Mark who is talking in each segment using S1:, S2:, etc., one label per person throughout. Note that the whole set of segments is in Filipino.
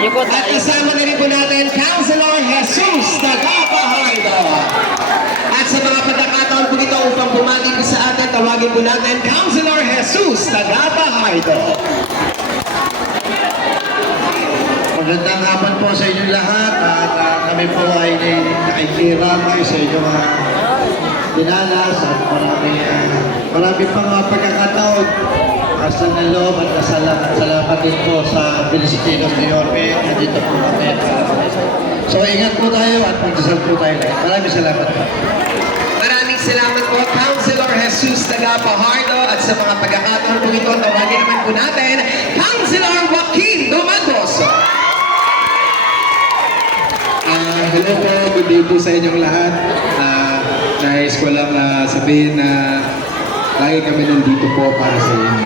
S1: At kasama na rin po natin, Councilor Jesus Tagapahardo. At sa mga pagkakataon po dito upang bumati po sa atin, tawagin po natin, Councilor Jesus Tagapahardo.
S2: Magandang hapon po sa inyong lahat at ah, kami po ay nakikirami sa inyong mga dinanas at marami, uh, marami pang mga pagkakataon Kasal ng loob at kasalamat, salamat din po sa Filipinos New York. Nandito po kami. So ingat po tayo at magdasal po tayo lahat. Maraming salamat po.
S1: Maraming salamat po, Councilor Jesus Tagapahardo. At sa mga pagkakataon po ito, tawagin naman po natin, Councilor Joaquin Domagos.
S3: Ah, hello po, good day po sa inyong lahat. Ah, nais ko lang na sabihin na lagi kami nandito po para sa inyo.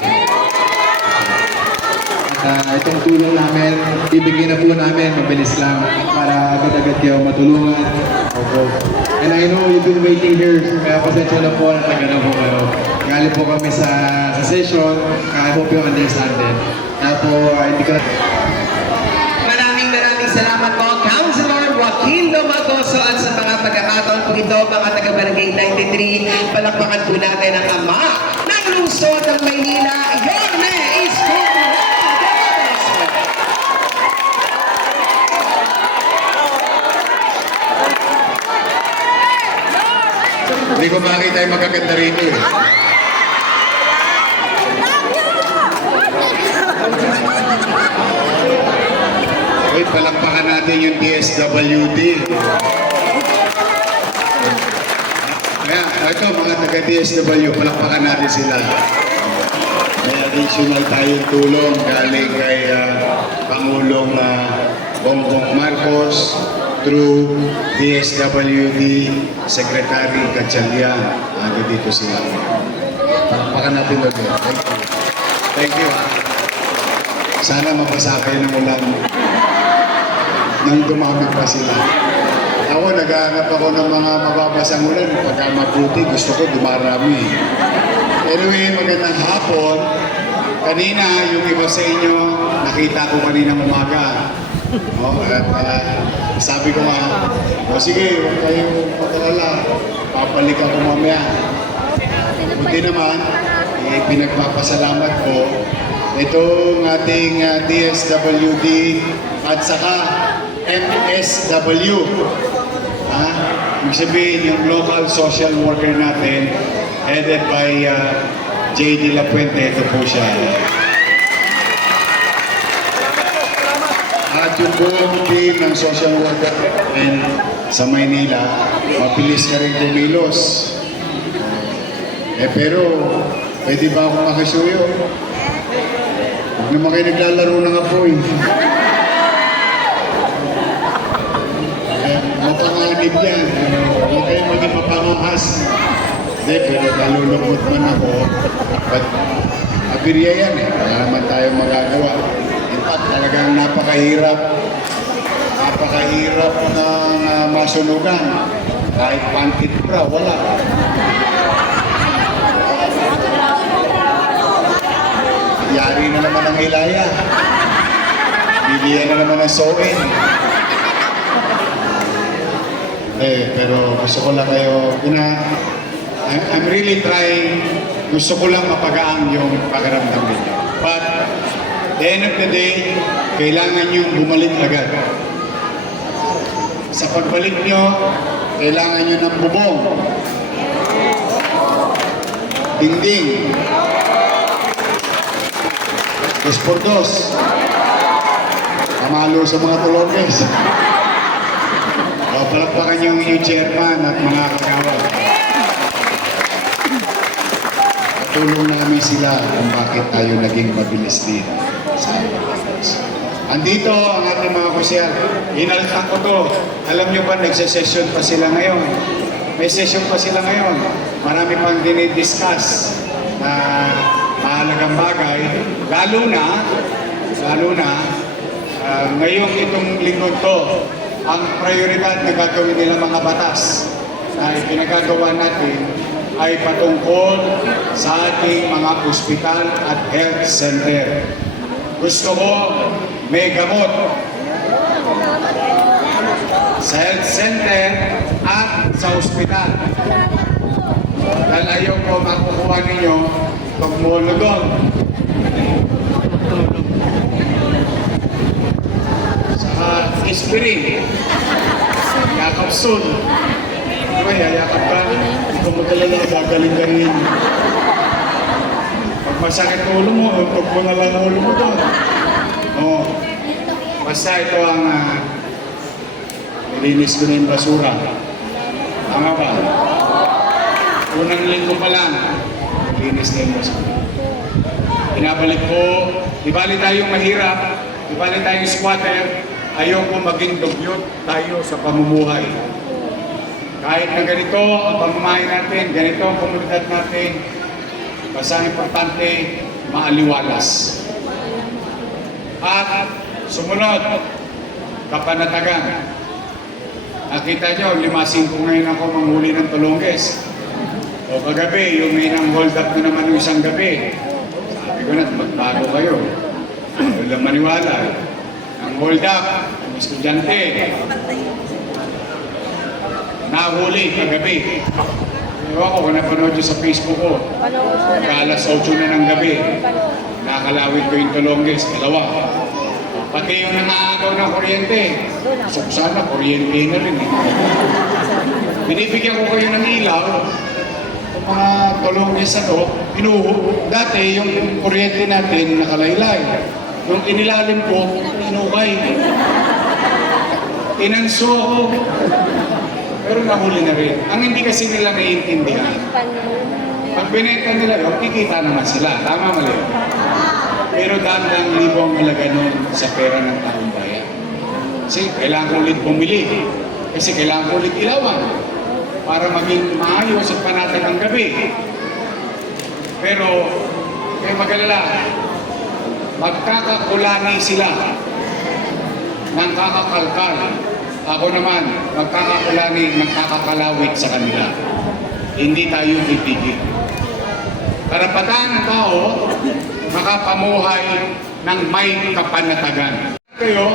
S3: At ah, itong tulong namin, ibigay na po namin, mabilis lang para agad-agad kayo matulungan. Opo. And I know you've been waiting here, kaya pasensya na po, natagal na po kayo. Galing po kami sa, sa session, I hope you understand it. Kaya po, ah, hindi ko.
S1: Maraming maraming salamat po, Councilor Joaquin Domagoso at sa pagkakataon po ito, mga taga-Barangay 93, palakpakan po natin ang ama ng lungsod ng Maynila, Yorme Isko.
S3: Hindi ko makita yung magaganda rito eh. Wait, palakpakan natin yung DSWD. Ito mga taga-DSW, palakpakan natin sila. May additional tayong tulong galing kay ah, Pangulong ah, Bongbong Marcos through DSWD Secretary Gatchalian. Ano dito sila. Palakpakan natin ulit. Thank you. Thank you. ah. Sana mapasakay ng ulan nang dumami pa sila. Ako, naghahanap ako ng mga mababasang ulan. Pagka mabuti, gusto ko dumarami. Anyway, magandang hapon. Kanina, yung iba sa inyo, nakita ko kanina umaga. Oh, at ah, sabi ko nga, o sige, huwag kayong matalala. Papalik ako mamaya. Buti naman, eh, pinagpapasalamat ko itong ating ah, DSWD at saka MSW. Ha? Ibig sabihin, yung local social worker natin, headed by ah, J.D. La Puente, ito po siya. At yung buong team ng social worker natin sa Maynila, mabilis ka rin kumilos. Eh pero, pwede ba ako makasuyo? Huwag naman kayo naglalaro ng apoy. Eh, mapanganib yan. Huwag kayo maging mapangahas. Hindi, pero nalulungkot man ako. But, abirya yan eh. Wala naman tayong magagawa. In fact, talagang napakahirap. Napakahirap ng uh, masunugan. Kahit pantit bra, wala. Yari na naman ang hilaya. Bibigyan na naman ng sewing. Eh, pero gusto ko lang kayo, una, I'm, really trying, gusto ko lang mapagaan yung pakiramdam ninyo. But, the end of the day, kailangan nyo bumalik agad. Sa pagbalik nyo, kailangan nyo ng bubong, dingding, dos por dos, pamalo sa mga tulones. Palakpakan yung inyong chairman at mga kagawad. Tulong namin sila kung bakit tayo naging mabilis din. Andito ang ating mga kusyal. Inaltak ko to. Alam nyo ba, nagsesession pa sila ngayon. May session pa sila ngayon. Marami pang dinidiscuss na mahalagang bagay. Lalo na, lalo na, ah, ngayong itong linggo to, ang prioridad na gagawin nila mga batas na ipinagagawa natin ay patungkol sa ating mga ospital at health center. Gusto ko may gamot sa health center at sa ospital. Dahil ayaw ko makukuha ninyo pagmulo doon. Saka aspirin. Yakap soon. Diba, yayakap ka. Hindi ko magalala, gagaling ka rin. Pag masakit ang ulo mo, huwag mo na lang ang ulo mo doon. Oo. Basta ito ang uh, nilinis ko na yung basura. Tama ba? Unang linggo pa lang, linis na yung basura. Pinabalik ko, di bali tayong mahirap, di bali tayong squatter, ayoko maging dugyot tayo sa pamumuhay. Kahit na ganito ang pamamahay natin, ganito ang komunidad natin, basta ang importante, maaliwalas. At sumunod, kapanatagan. Nakita nyo, limasin ko ngayon ako manghuli ng tulongges. O kagabi, yung may nang hold up na naman yung isang gabi. Sabi ko na, magbago kayo. Ayaw lang maniwala. Hold up, ang estudyante, nahuli kagabi. Ewan ko kung napanood sa Facebook ko. Kalas 8 na ng gabi. Nakalawit ko yung tulongges, dalawa. Pati yung nangaagaw ng kuryente. So, sana kuryente na rin eh. Binibigyan ko kayo ng ilaw. Yung mga tulongges ano, inuho. Dati yung kuryente natin nakalaylay. Yung inilalim ko, inukay. Inanso ako. Pero nahuli na rin. Ang hindi kasi nila naiintindihan. Pag binenta nila yun, kikita naman sila. Tama mali. Pero daan-daang libo ang halaga nun sa pera ng taong bayan. Kasi kailangan ko ulit bumili. Kasi kailangan ko ulit ilawan para maging maayos at panatag ang gabi. Pero, kaya magalala, magkakakulani sila ng kakakalkal. Ako naman, magkakakulani, magkakakalawit sa kanila. Hindi tayo titigil. Karapatan ng tao, makapamuhay ng may kapanatagan. Kayo,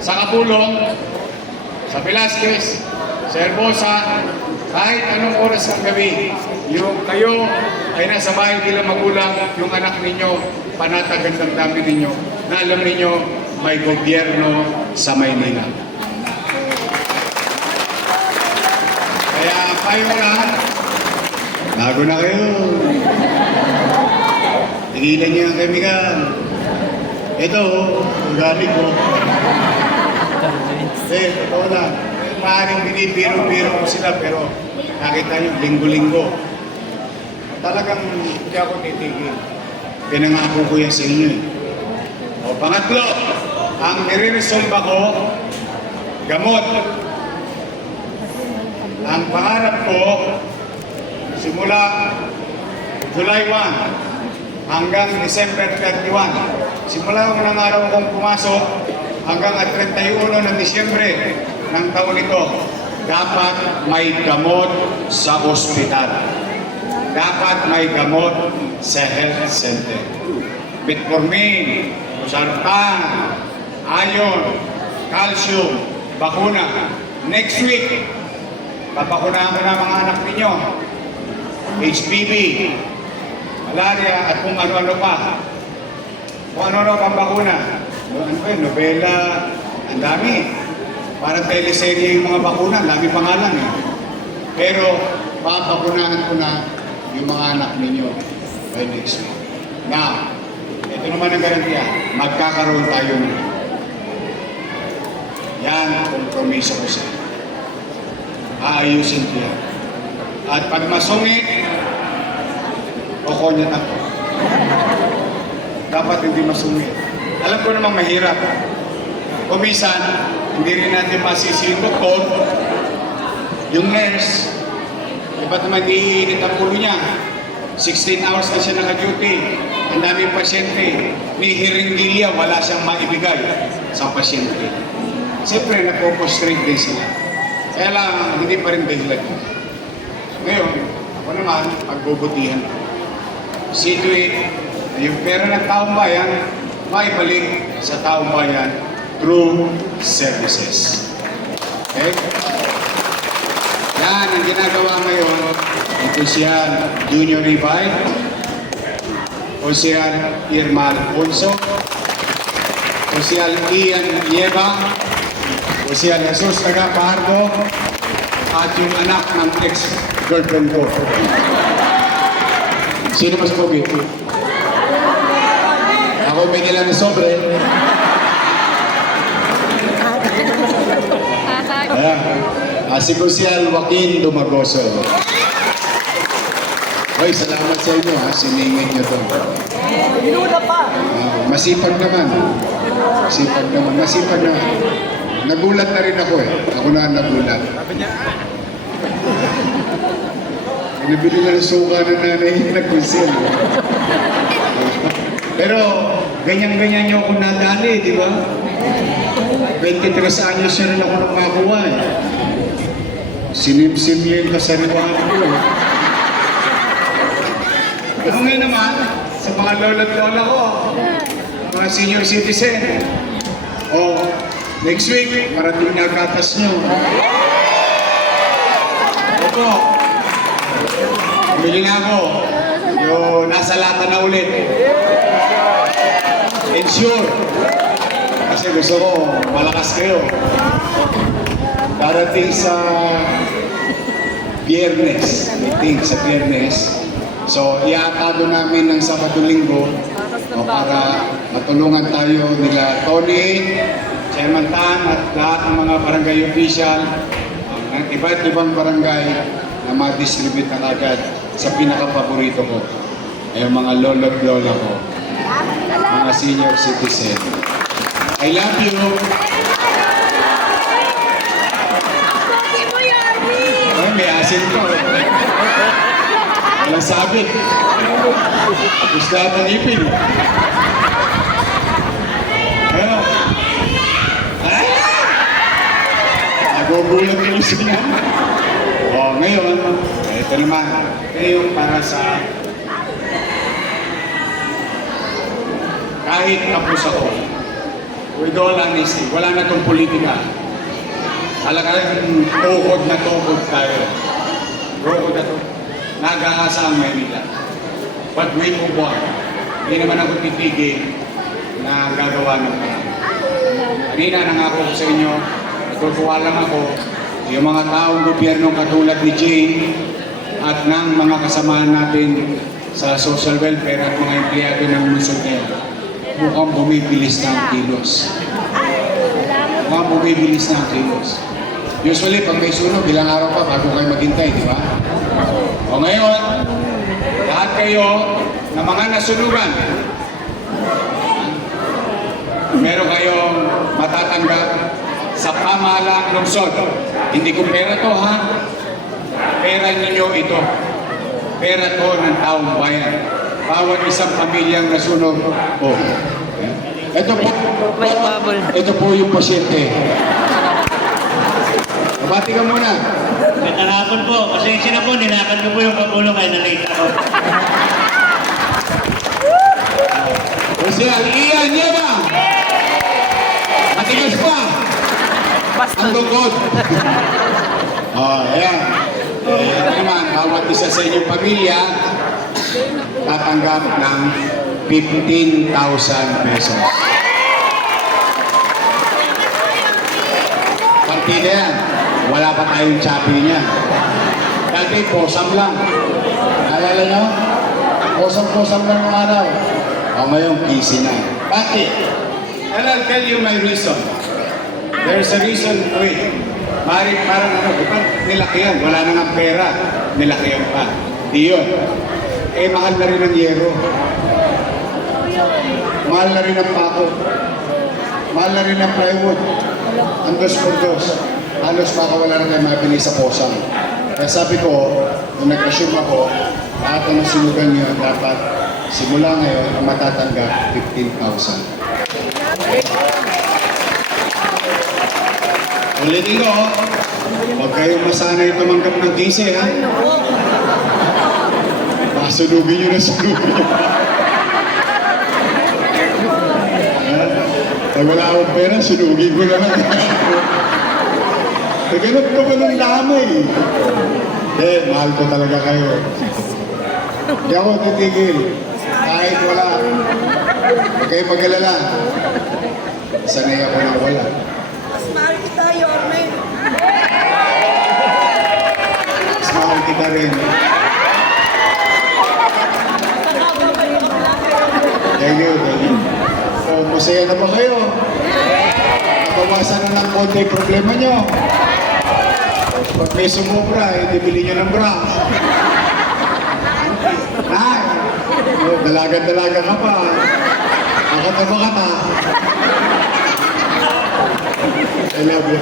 S3: sa Kapulong, sa Velasquez, sa Herbosa, kahit anong oras ng gabi, yung kayo ay nasa bahay nila magulang, yung anak ninyo, panatag ang damdamin ninyo, na alam ninyo, may gobyerno sa Maynila. Kaya kayo lahat, bago na kayo. Tigilan niyo ang kemikan. Ito, galing ko. Eh, totoo na. Maaaring binibiro-biro ko sila pero nakita niyo, linggo-linggo. Talagang hindi ako titigil. Pinangako ko yan sa inyo. eh. O pangatlo, ang nire-resolve ako, gamot. Ang pangarap ko, simula July 1 hanggang December 31. Simula ng unang araw kong pumasok hanggang at 31 ng Disyembre ng taon ito, dapat may gamot sa ospital. Dapat may gamot sa health center. Metformin, sartan, iron, calcium, bakuna. Next week, papakunahan ko na mga anak ninyo. HPV, malaria, at kung ano-ano pa. Kung ano-ano pang bakuna. Ano ba yun? Nobela, ang dami. Parang teleserye yung mga bakuna, ang dami pangalan eh. Pero, papakunahan ko na yung mga anak ninyo by next week. Now, ito naman ang garantiya, magkakaroon tayo ng yan, kompromiso ko sa inyo. Aayusin ko yan. At pag masungit, kokonyat ako. Dapat hindi masungit. Alam ko namang mahirap. Kumisan, hindi rin natin masisi yung doktor, yung nurse, iba't naman iinit ang ulo niya. 16 hours na siya naka-duty. Ang daming pasyente. Ni hiringgilya, wala siyang maibigay sa pasyente. Siyempre, napopostrate din sila. Kaya lang, hindi pa rin dahilan. Ngayon, ako naman, pagbubutihan ko. To it, na yung pera ng taong bayan, maibalik sa taong bayan true services. Okay? Yan ang ginagawa ngayon. Ito siya Junior Revive. O siya Irma Alfonso. O siya Ian Nieva. O siya Jesus Tagapardo. At yung anak ng ex-girlfriend ko. Sino mas pogi? Ako may nila na sobre. Ayan. Ah, si Lucial Joaquin Dumagoso. Hoy, salamat sa inyo ha. Siningin niyo to. Ah, masipag naman. Masipag naman. Masipag na. Nagulat na rin ako eh. Ako na ang nagulat. Nabili na ng suka ng nanay yung nag-conceal. Pero, ganyan-ganyan niyo ako nadali, di ba? 23 anyos na rin ako nang makuha eh. Sinimsim niyo yung kasariwaan ko eh. Ako ngayon naman, sa mga lolo't lola ko, mga senior citizen, o next week, marating na gatas nyo. Opo, bili na ako. Yung nasa lata na ulit. Ensure. Kasi gusto ko, malakas kayo. Darating sa biyernes, meeting sa biyernes. So, iatado namin ng Sabado-Linggo o para matulungan tayo nila Tony, Chairman Tan at lahat ng mga barangay official ang iba't ibang barangay na ma-distribute na agad sa pinaka-paborito ko ay yung mga lolo at lola ko, mga senior citizen. I love you. May asin ko. Walang sabit. Gusto lahat ng ipin. Ano? Ay! Nagugulat kayo siya. O, ngayon, ito naman. Ito yung para sa kahit tapos ako, with all honesty, wala na itong politika. Talagang tuhod na tuhod tayo. Tuhod na tuhod. Nag-aasa ang Maynila. But we move on. Hindi naman ako titigil na gagawa ng parang. Kanina nangako ko sa inyo, natutuwa lang ako, yung mga taong gobyerno katulad ni Jane at ng mga kasamahan natin sa social welfare at mga empleyado ng munisipyo, mukhang bumibilis na ang kilos. Mukhang bumibilis na ang kilos. Usually, pag may sunog, ilang araw pa bago kayo maghintay, di ba? O ngayon, lahat kayo na mga nasunugan, meron kayong matatanggap sa pamahalaang lungsod. Hindi ko pera to ha. Pera ninyo ito. Pera to ng taong bayan. Bawat isang pamilyang nasunog. Oh. Ito po, ito po yung pasyente. Bati ka muna.
S4: Magandang hapon po. Pasensya na po, nilakad ko po yung pagulo kaya na-late ako.
S3: O siya, iyan niya ba? Matigas pa. Ang tungkod. oh, ayan. Eh, ito naman, bawat isa sa inyong pamilya, tatanggap ng 15,000 pesos. Partida yan. Wala pa tayong chapi niya. Dati, posam lang. Alala nyo? Posam-posam lang ng araw. O ngayon, easy na. Bakit? And I'll tell you my reason. There's a reason to it. Mari, parang ano, di ba? Nilakihan. Wala na ng pera. Nilakihan pa. Di yun. Eh, mahal na rin ang yero. Mahal na rin ang pako. Mahal na rin ang plywood. Ang dos por dos. Halos baka wala na tayo mabili sa posang. Kaya sabi ko, nung nag-assume ako, lahat ng sinugan niyo dapat simula ngayon ang matatanggap 15,000. Ulitin ko, huwag kayong masanay tumanggap ng 15, ha? Pasunugin nyo na sunugin. Pag wala akong pera, sinugin ko na lang. Naghanap ka ba ng damay? Eh, mahal ko talaga kayo. Hindi ako titigil. Kahit wala. Huwag kayo mag-alala. Sanay ako na wala.
S5: Mas mahal kita, Yorme.
S3: Mas mahal kita rin. Thank you, thank you. So, masaya na ba kayo? Bawasan na ng konti problema nyo. Pag may sumubra, eh, di bili nyo ng bra. Nay, oh, dalaga-dalaga ka pa. Bakit na ba ka I love you.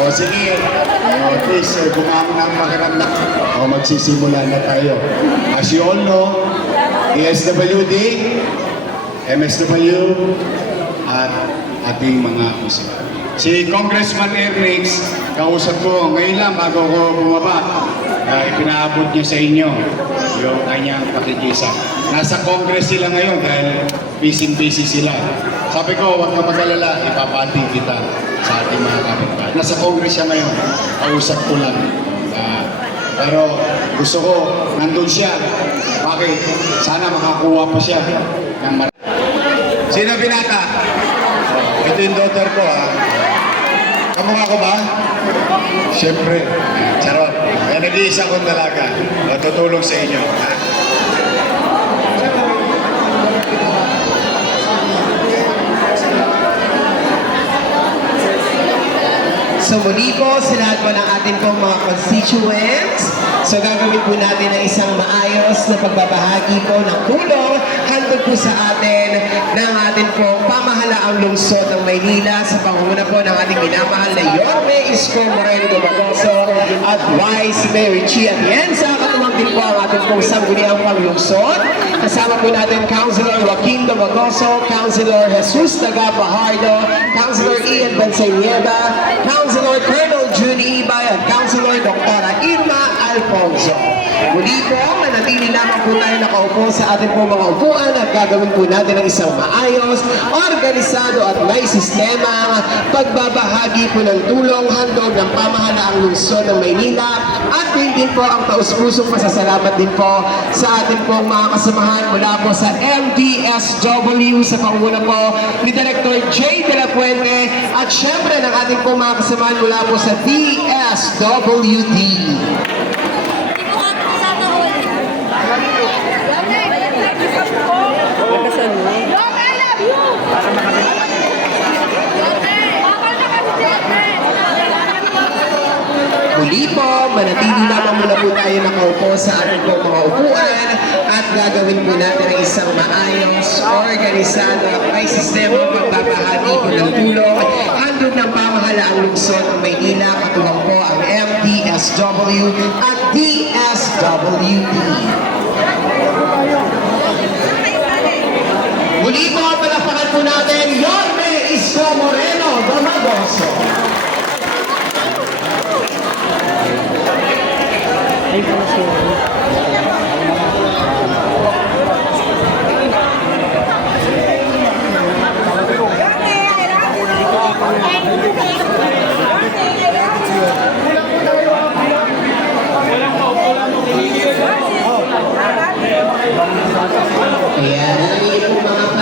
S3: O sige, uh, please, uh, gumamit ng pakiramdam. O magsisimula na tayo. As you all know, ESWD, MSW, at ating mga musika. Si Congressman Ernix, kausap ko ngayon lang bago ko bumaba. Uh, ipinaabot niya sa inyo yung kanyang pakikisa. Nasa Congress sila ngayon dahil busy-busy sila. Sabi ko, huwag ka mag-alala, ipapati kita sa ating mga kapitbahay. Nasa Congress siya ngayon, kausap ko lang. Ah, pero gusto ko, nandun siya. Bakit? Sana makakuha pa siya ng Sino binata? Ito yung daughter ko ha. Kamukha ko ba? Siyempre. Charot. Kaya nag-iisa kong dalaga. Matutulong sa inyo. Ha?
S1: So muli po sa lahat po ng ating pong mga constituents, so gagawin po natin ang isang maayos na pagbabahagi po ng tulong handog po sa atin ng ating pong pamahalaang lungsod ng Maynila sa pangunguna po ng ating minamahal na Yorme Isko Moreno Dumagoso at Vice Mayor Chi Atienza. Katuwang din po ang ating pong sangguniang panglungsod. Kasama po natin Councilor Joaquin Dumagoso, Councilor Jesus Daga Councilor Ian Bensaynieva, Councilor Colonel Junie Ibay at Councilor Dr. Irma Alfonso. Muli po, manatili lamang po tayo nakaupo sa ating po mga upuan at gagawin po natin ang isang maayos, organisado at may sistema pagbabahagi po ng tulong handog ng pamahalaang lungsod ng Maynila at din din po ang taus-pusong pasasalamat din po sa ating pong mga kasamahan mula po sa MDSW sa panguna po ni Director J. De La Puente at syempre ng ating pong mga kasamahan mula po sa DSWD.
S5: Hindi ko nga kasama ulit. Yorme, I love you! Yorme! Bakal na kami, Yorme!
S1: Muli po, manatili lamang muna po tayo nakaupo sa ating po mga upuan at gagawin po natin ang isang maayos, organisado at may sistema pagbabahagi po ng tulong handog ng pamahalaang lungsod ng Maynila katuwang po ang MDSW at DSWD. Muli po, palakpakan po natin, Yorme Isko Moreno Domagoso. Ayan, nalagay po mga